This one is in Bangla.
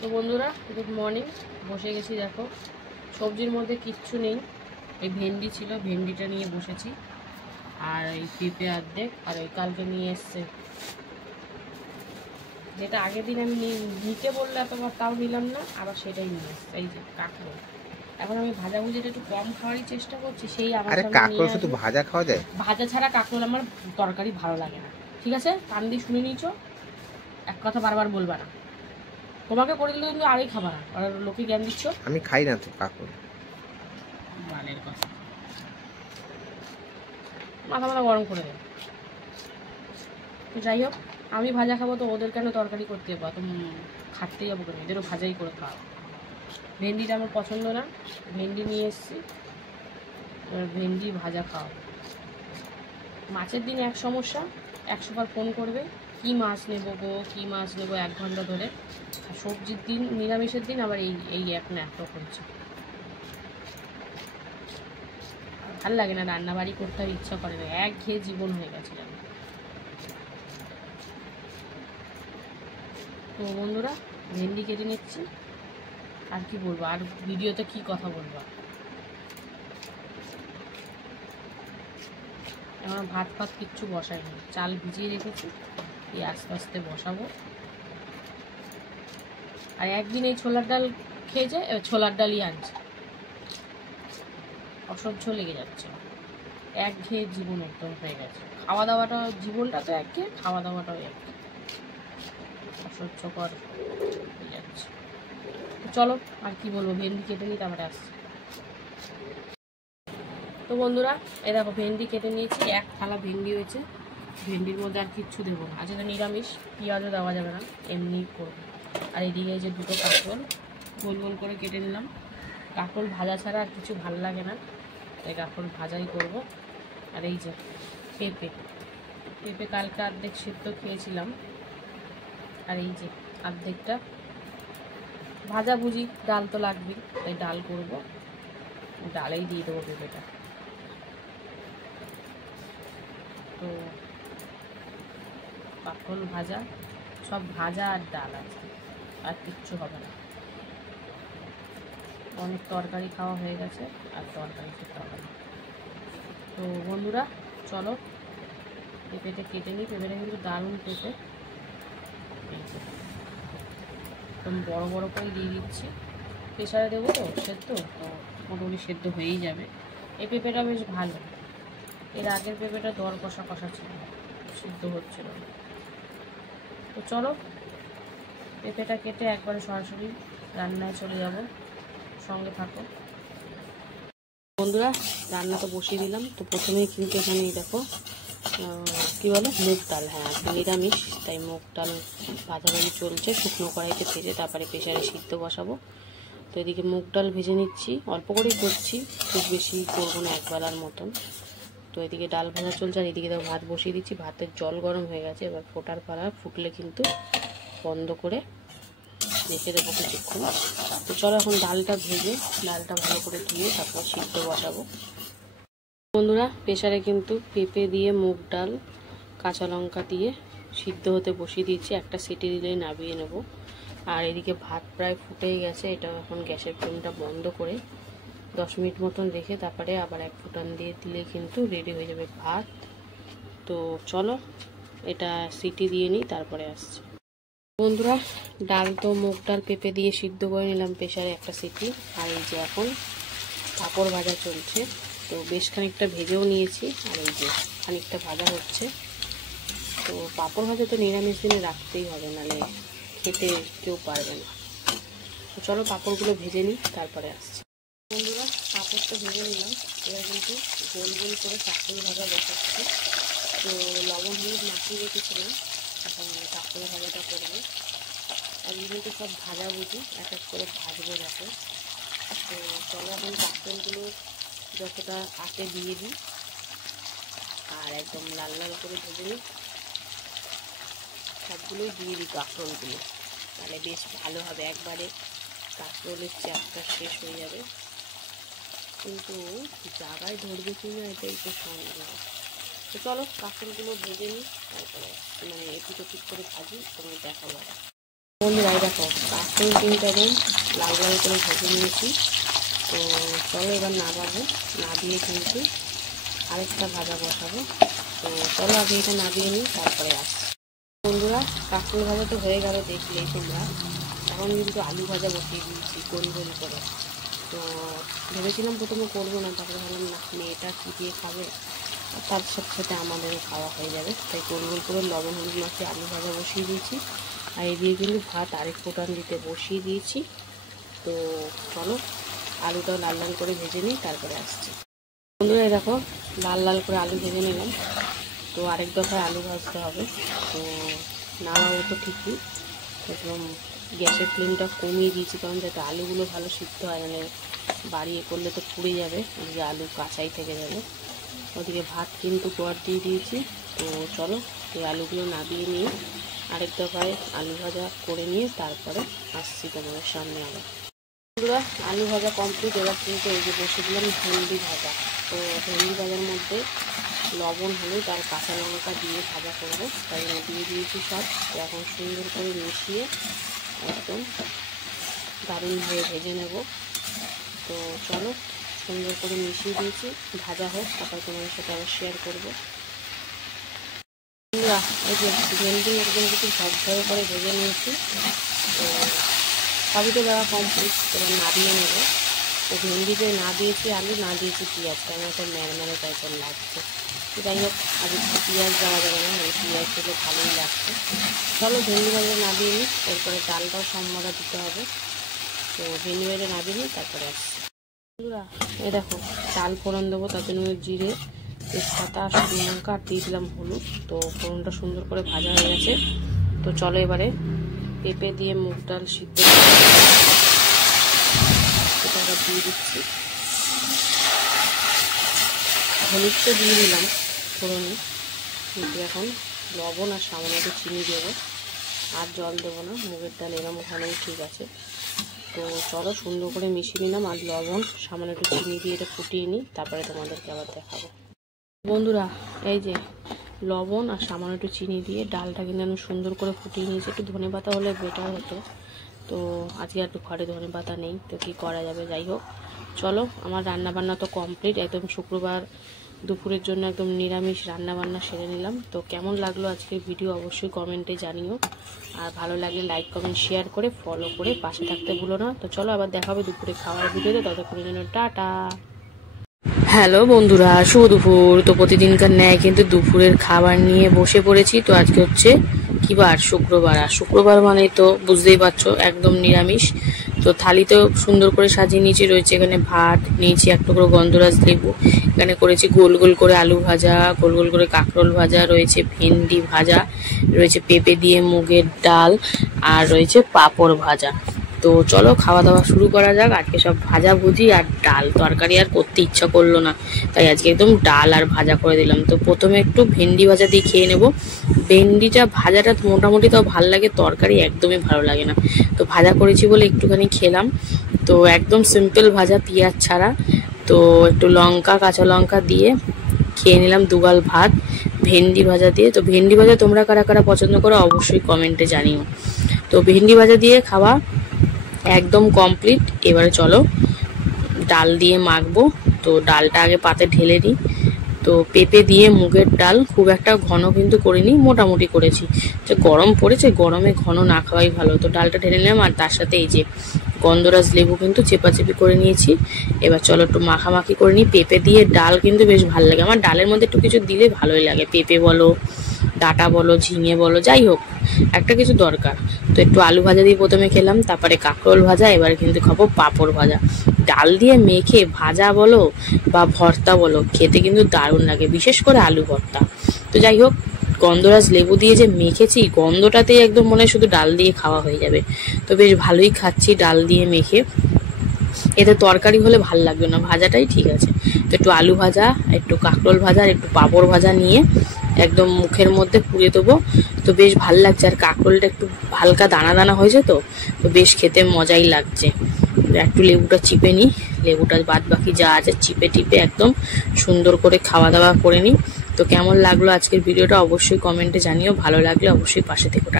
তো বন্ধুরা গুড মর্নিং। বসে গেছি, দেখো সবজির মধ্যে কিচ্ছু নেই। এই ভেন্ডি ছিল, ভেন্ডিটা নিয়ে বসেছি। আর এই পেঁপে অর্ধেক, আর ওই কালকে নিয়ে এসছে যেটা আগের দিন আমি নিতে বললে তোমার তাও নিলাম না, আবার সেটাই নিয়ে এসছে। এই যে কাঁকরোল। এখন আমি ভাজাভুজিটা একটু কম খাওয়ারই চেষ্টা করছি। সেই আমার কাঁকরোল শুধু ভাজা খাওয়া যায়? ভাজা ছাড়া কাঁকরোল আমার তরকারি ভালো লাগে না। ঠিক আছে, কান দিয়ে শুনে নিয়েছো, এক কথা বারবার বলবা না। তোমাকে করে দিলে কিন্তু আরই খাবার না, আর লোকে জ্ঞান দিচ্ছ। আমি খাই না তো কাঁকরোল। মানের কথা, মাথা মাথা গরম করে দেবে। তো যাই হোক, আমি ভাজা খাবো তো ওদের কেন তরকারি করতে যাবো? তো খাটতেই যাবো কেন, এদেরও ভাজাই করে খাওয়া। ভেন্ডিটা আমার পছন্দ না, ভেন্ডি নিয়ে এসেছি, ভেন্ডি ভাজা খাওয়া। মাছের দিন এক সমস্যা, 100বার ফোন করবে কি মাছ নেবো গো, কী মাছ নেবো 1 ঘন্টা ধরে। আর সবজির দিন, নিরামিষের দিন আবার এই এক না একটা করছে। ভাল লাগে না, রান্নাবাড়ি করতে আর ইচ্ছা করে না, একঘেয়ে জীবন হয়ে গেছে জানো। তো বন্ধুরা ভেন্ডি কেটে নিচ্ছি। আর কি বলবো, আর ভিডিওতে কি কথা বলবো। এখন ভাত ফাত কিচ্ছু বসাইনি, চাল ভিজিয়ে রেখেছি, এই আস্তে আস্তে বসাবো। আর একদিন এই ছোলার ডাল খেয়ে যায়, ছোলার ডালই আনছে, অসহ্য লেগে যাচ্ছে। একঘেয়ে জীবন একদম হয়ে গেছে, খাওয়া দাওয়াটা, জীবনটা তো একঘেয়ে, খাওয়া দাওয়াটাও একঘেয়ে, অসহ্যকর হয়ে যাচ্ছে। চলো আর কি বলবো, ভেন্ডি কেটে নিই তারপরে আসছি। তো বন্ধুরা এই দেখো ভেন্ডি কেটে নিয়েছি, 1 থালা ভেন্ডি হয়েছে। ভেন্ডির মধ্যে আর কিচ্ছু দেবো না, আজকে নিরামিষ, পেঁয়াজও দেওয়া যাবে না, এমনি করবো। আর এদিকে এই যে 2টো কাঁকরোল গোল গোল করে কেটে নিলাম। কাঁকরোল ভাজা ছাড়া আর কিছু ভালো লাগে না, তাই কাঁকরোল ভাজাই করব। আর এই যে পেঁপে, পেঁপে কালকে অর্ধেক সিদ্ধ খেয়েছিলাম, আর এই যে অর্ধেকটা ভাজাভুজি। ডাল তো লাগবেই, তাই ডাল করব, ডালেই দিয়ে দেবো পেঁপেটা। তো কাঁকরোল ভাজা, সব ভাজা আর ডাল আছে, আর কিচ্ছু হবে না। অনেক তরকারি খাওয়া হয়ে গেছে, আর তরকারি খেতে হবে না। তো বন্ধুরা চলো পেঁপেটা কেটে নিই। পেঁপেটা কিন্তু দারুণ পেঁপে, একদম বড় বড় করে দিয়ে দিচ্ছি। প্রেসারে দেবো তো সেদ্ধ, তো মোটামুটি সেদ্ধ হয়েই যাবে। এই পেঁপেটা বেশ ভালো, এর আগের পেঁপেটা দর কষা কষা ছিল, সিদ্ধ হচ্ছিল না। তো চলো পেঁপেটা কেটে একবারে সরাসরি রান্নায় চলে যাব, সঙ্গে থাকো বন্ধুরা। রান্না তো বসিয়ে দিলাম। তো প্রথমেই কিন্তু এখানে দেখো কী বলে, মুগ ডাল। হ্যাঁ আজকে নিরামিষ, তাই মুগ ডাল ভাজাভাজি চলছে, শুকনো কড়াইতে ভেজে তারপরে প্রেসারে সিদ্ধ বসাবো। তো এদিকে মুগ ডাল ভেজে নিচ্ছি, অল্প করেই করছি, খুব বেশি করবো না, একবেলার মতন। তো এদিকে ডাল ভাজা চলছে, আর এদিকে দেখো ভাত বসিয়ে দিচ্ছি। ভাতের জল গরম হয়ে গেছে, এবার ফোটার পালা, ফুটলে কিন্তু বন্ধ করে রেখে দেবো কিছুক্ষণ। তো চলো এখন ডালটা ভেজে, ডালটা ভালো করে ধুয়ে তারপর সিদ্ধ বসাবো। বন্ধুরা প্রেসারে কিন্তু পেঁপে দিয়ে মুগ ডাল কাঁচা লঙ্কা দিয়ে সিদ্ধ হতে বসিয়ে দিয়েছি, একটা সিটি দিলেই নামিয়ে নেব। আর এদিকে ভাত প্রায় ফুটেই গেছে, এটা এখন গ্যাসের ফ্লেমটা বন্ধ করে 10 মিনিট মতন রেখে তারপরে আবার 1 ফুটান দিয়ে দিলে কিন্তু রেডি হয়ে যাবে ভাত। তো চলো এটা সিটি দিয়ে নিই, তারপরে আসছে। বন্ধুরা ডাল তো মুগ ডাল পেঁপে দিয়ে সিদ্ধ করে নিলাম প্রেসারে একটা সিটি। আর এই যে এখন পাঁপড় ভাজা চলছে, তো বেশ খানিকটা ভেজেও নিয়েছি, আর এই যে খানিকটা ভাজা হচ্ছে। তো পাঁপড় ভাজা তো নিরামিষ দিনে রাখতেই হবে, নাহলে খেতে কেউ পারবে না। তো চলো পাঁপড়গুলো ভেজে নিই, তারপরে আসছি। বন্ধুরা পাঁপড়টা ভেজে নিলাম, এবার কিন্তু গোল গোল করে কাঁকরোল ভাজা বসাচ্ছি। তো লবণ হলুদ মাখিয়ে রেখেছিলাম, এখন কাঁকরোল ভাজাটা করবো। আর কিন্তু সব ভাজা বুঝি এক এক করে ভাজবো দেখো। তো চলো এখন কাঁকরোলগুলো যতটা আটে দিয়ে দিই, আর একদম লাল লাল করে ভেজে নিই। সবগুলোই দিয়ে দিই কাঁকরোলগুলো, তাহলে বেশ ভালো হবে, একবারে কাঁকরোলের চাপটা শেষ হয়ে যাবে। কিন্তু জায়গায় ধরবে কি না এটাই তো সন্দেহ। তো চলো কাঁকরোলগুলো ভেজে নিই, তারপরে মানে এপিট ওপিট করে ভাজি, তোমায় দেখাবো। বন্ধুরা দেখো কাঁকরোল কিন্তু একদম লাল লাল করে ভেজে নিয়েছি। তো চলো এবার নামাবো, না দিয়ে কিন্তু আরেকটা ভাজা বসাবো। তো চলো আগে এটা নামিয়ে নিই, তারপরে আসছি। বন্ধুরা কাঁকরোল ভাজা তো হয়ে গেল দেখলেই তোমরা। এখন কিন্তু আলু ভাজা বসিয়ে দিয়েছি গোল গোল করে। তো ভেবেছিলাম প্রথমে করবো না, তারপরে ভাবলাম না মেয়েটা কী দিয়ে খাবে, তার সাথে সাথে আমাদেরও খাওয়া হয়ে যাবে, তাই গোল গোল করে লবণ হলুদ মাখিয়ে আলু ভাজা বসিয়ে দিয়েছি। আর এদিকে কিন্তু ভাত আরেক ফোটান দিতে বসিয়ে দিয়েছি। তো চলো আলুটাও লাল লাল করে ভেজে নিই, তারপরে আসছি। বন্ধুরা দেখো লাল লাল করে আলু ভেজে নিলাম। তো আরেক দফায় আলু ভাজতে হবে। তো নাড়াও তো ঠিকই, একদম গ্যাসের ফ্লেমটা কমিয়ে দিয়েছি, কারণ যাতে আলুগুলো ভালো সিদ্ধ হয়, মানে বাড়িয়ে করলে তো পুড়ে যাবে, যে আলু কাঁচাই থেকে যাবে। ওদিকে ভাত কিন্তু গোয়ার দিয়ে দিয়েছি। তো চলো এই আলুগুলো নামিয়ে নিয়ে আরেক দফায় আলু ভাজা করে নিয়ে তারপরে আসছি তোমাদের সামনে আবার। বন্ধুরা আলু ভাজা কমপ্লিট। এবার কিন্তু এই যে বসে দিলাম ভেন্ডি ভাজা। তো ভেন্ডি ভাজার মধ্যে লবণ হলুদ আর কাঁচা লঙ্কা দিয়ে ভাজা করবো, তাই দিয়ে দিয়েছি সব। তো এখন সুন্দর করে মিশিয়ে একদম দারুণভাবে ভেজে নেব। তো চলো সুন্দর করে মিশিয়ে দিয়েছি, ভাজা হোক, তারপরে তোমাদের সাথে আবার শেয়ার করবো। এই যে ভেন্ডি একদম কিছু ঝরঝরে করে ভেজে নিয়েছি। তো সবই তো দেওয়া কমপ্লিট, এবার নামিয়ে নেব। তো ভেন্ডিতে না দিয়েছি আলু, না দিয়েছি পেঁয়াজ, কারণ একটা ম্যারম্যারে টাইপের লাগছে। যাই হোক আজ একটু পেঁয়াজ দেওয়া যাবে না, মানে পেঁয়াজ দিলে ভালোই লাগছে। চলো ভেন্ডি ভাজা না দিয়ে নিই, এরপরে ডালটাও সম্মারা দিতে হবে। তো ভেন্ডি ভাজা না দিয়ে নিই, তারপরে আসছি। বন্ধুরা এই দেখো ডাল ফোড়ন দেবো, তাতে নুন জিরে তেজপাতা শুকনো লঙ্কা আর দিয়ে দিলাম হলুদ। তো ফোড়নটা সুন্দর করে ভাজা হয়ে গেছে। তো চলো এবারে পেঁপে দিয়ে মুগ ডাল সিদ্ধ এটা দিয়ে দিচ্ছি। হলুদ তো দিয়ে দিলাম ফোড়নে, কিন্তু এখন লবণ আর সামান্য একটু চিনি দেবো, আর জল দেবো না। মুগের ডাল এরম ওখানেই ঠিক আছে। তো চলো সুন্দর করে মিশিয়ে নিলাম, আর লবণ সামান্য একটু চিনি দিয়ে এটা ফুটিয়ে নিই, তারপরে তোমাদেরকে আবার দেখাবো। বন্ধুরা এই যে লবণ আর সামান্য একটু চিনি দিয়ে ডালটা কিন্তু আমি সুন্দর করে ফুটিয়ে নিয়েছি। একটু ধনে পাতা হলে বেটার হতো, তো আজকে একটু ঘরে ধনে পাতা নেই, তো কী করা যাবে। যাই হোক চলো আমার রান্নাবান্না তো কমপ্লিট। একদম শুক্রবার দুপুরের জন্য একদম নিরামিষ রান্নাবান্না সেরে নিলাম। তো কেমন লাগলো আজকের ভিডিও অবশ্যই কমেন্টে জানিও, আর ভালো লাগলে লাইক কমেন্ট শেয়ার করে ফলো করে পাশে থাকতে ভুলো না। তো চলো আবার দেখা হবে দুপুরে খাওয়ার ভিডিওতে, ততক্ষণের জন্য টাটা। হ্যালো বন্ধুরা, শুভ দুপুর। তো প্রতিদিনকার ন্যায় কিন্তু দুপুরের খাবার নিয়ে বসে পড়েছি। তো আজকে হচ্ছে কি বার? শুক্রবার। আর শুক্রবার মানে তো বুঝতেই পারছো একদম নিরামিষ। তো থালিতেও সুন্দর করে সাজিয়ে নিয়েছি। রয়েছে এখানে ভাত, নিয়েছি এক টুকরো গন্ধরাজ লেবু, এখানে করেছি গোল গোল করে আলু ভাজা, গোল গোল করে কাঁকরোল ভাজা, রয়েছে ভেন্ডি ভাজা, রয়েছে পেঁপে দিয়ে মুগের ডাল, আর রয়েছে পাঁপড় ভাজা। তো চলো খাওয়া দাওয়া শুরু করা যাক। আজকে সব ভাজা ভুজি আর ডাল, তরকারি আর করতে ইচ্ছা করলো না, তাই আজকে একদম ডাল আর ভাজা করে দিলাম। তো প্রথমে একটু ভেন্ডি ভাজা দিয়ে খেয়ে নেব। ভেন্ডিটা ভাজাটা মোটামুটি তাও ভালো লাগে, তরকারি একদমই ভালো লাগে না। তো ভাজা করেছি বলে একটুখানি খেলাম। তো একদম সিম্পল ভাজা, পেঁয়াজ ছাড়া। তো একটু লঙ্কা, কাঁচা লঙ্কা দিয়ে খেয়ে নিলাম দুগাল ভাত ভেন্ডি ভাজা দিয়ে। তো ভেন্ডি ভাজা তোমরা কারা কারা পছন্দ করো অবশ্যই কমেন্টে জানিও। তো ভেন্ডি ভাজা দিয়ে খাওয়া একদম কমপ্লিট। এবারে চলো ডাল দিয়ে মাখবো। তো ডালটা আগে পাতে ঢেলে দিই। তো পেঁপে দিয়ে মুগের ডাল খুব একটা ঘন কিন্তু করিনি, মোটামুটি করেছি। যে গরম পড়েছে, গরমে ঘন না খাওয়াই ভালো। তো ডালটা ঢেলে নিলাম, আর তার সাথে এই যে গন্ধরাজ লেবু কিন্তু চেপাচেপি করে নিয়েছি। এবার চলো একটু মাখামাখি করে নিই। পেঁপে দিয়ে ডাল কিন্তু বেশ ভালো লাগে আমার। ডালের মধ্যে একটু কিছু দিলে ভালোই লাগে, পেঁপে বলো, ডাঁটা বলো, ঝিঙে বলো, যাই হোক একটা কিছু দরকার। তো একটু আলু ভাজা দিয়ে প্রথমে খেলাম, তারপরে কাঁকরোল ভাজা, এবার কিন্তু খাবো পাঁপড় ভাজা। ডাল দিয়ে মেখে ভাজা বলো বা ভর্তা বলো, খেতে কিন্তু দারুণ লাগে, বিশেষ করে আলু ভর্তা। তো যাই হোক গন্ধরাজ লেবু দিয়ে যে মেখেছি, গন্ধটাতেই একদম মনে হয় শুধু ডাল দিয়ে খাওয়া হয়ে যাবে। তো বেশ ভালোই খাচ্ছি ডাল দিয়ে মেখে। এতে তরকারি হলে ভাল লাগবে না, ভাজাটাই ঠিক আছে। তো একটু আলু ভাজা, একটু কাঁকরোল ভাজা আর একটু পাঁপড় ভাজা নিয়ে একদম মুখের মধ্যে পুড়িয়ে দেবো। তো বেশ ভাল লাগছে, আর কাঁকরোলটা একটু হালকা দানা দানা হয়েছে, তো বেশ খেতে মজাই লাগছে। একটু লেবুটা চিপে নিই, লেবুটা বাদ বাকি যা আছে চিপে টিপে একদম সুন্দর করে খাওয়া দাওয়া করে নিই। তো কেমন লাগলো আজকের ভিডিওটা অবশ্যই কমেন্টে জানিও, ভালো লাগলে অবশ্যই পাশে থেকো।